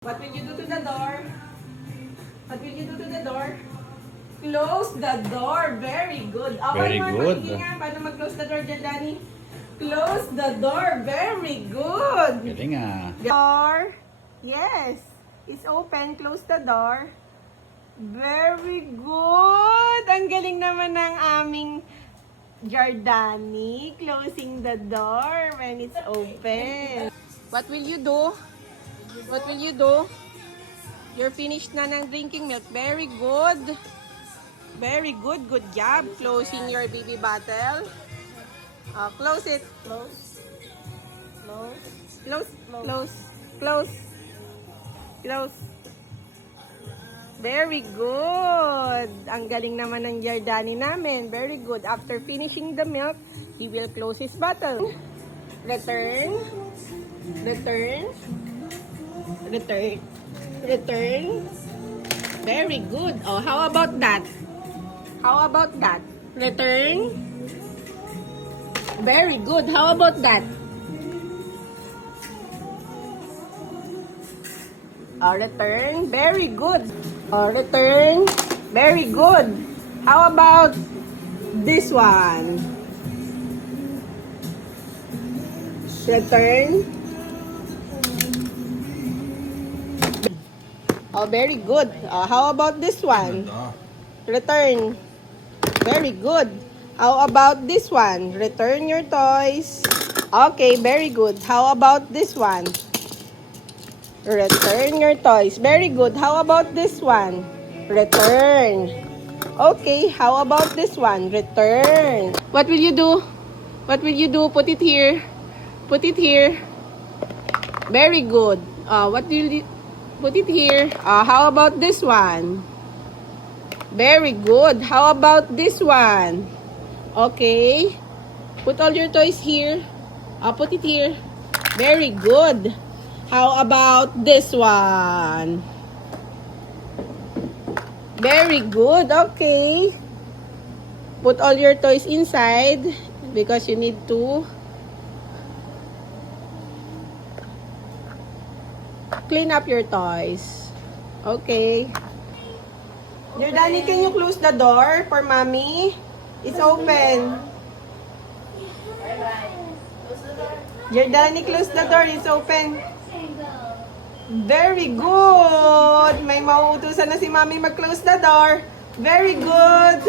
What will you do to the door? What will you do to the door? Close the door. Very good. Very good. Sige nga, paano mag-close the door dyan, Danny? Close the door. Very good. Galing ah. Door. Yes. It's open. Close the door. Very good. Ang galing naman ng aming Jardani. Closing the door when it's open. What will you do? What will you do? You're finished na ng drinking milk. Very good. Very good. Good job. Closing your baby bottle. Close it. Close. Close. Close. Close. Close. Close. Very good. Ang galing naman ng Jardani namin. Very good. After finishing the milk, he will close his bottle. Return. Return. Return. Return. Very good. Oh, how about that? How about that? Return. Very good. How about that? Return. Very good. Return. Very good. How about this one? Return. Very good. How about this one? Return. Very good. How about this one? Return your toys. Okay, very good. How about this one? Return your toys. Very good. How about this one? Return. Okay, how about this one? Return. What will you do? What will you do? Put it here. Put it here. Very good. What will you... Put it here. How about this one? Very good. How about this one? Okay. Put all your toys here. Put it here. Very good. How about this one? Very good. Okay. Put all your toys inside because you need to clean up your toys. Okay. Jardani, can you close the door for mommy? It's open. Jardani, close the door. It's open. Very good. May mauutusan na si mommy mag-close the door. Very good.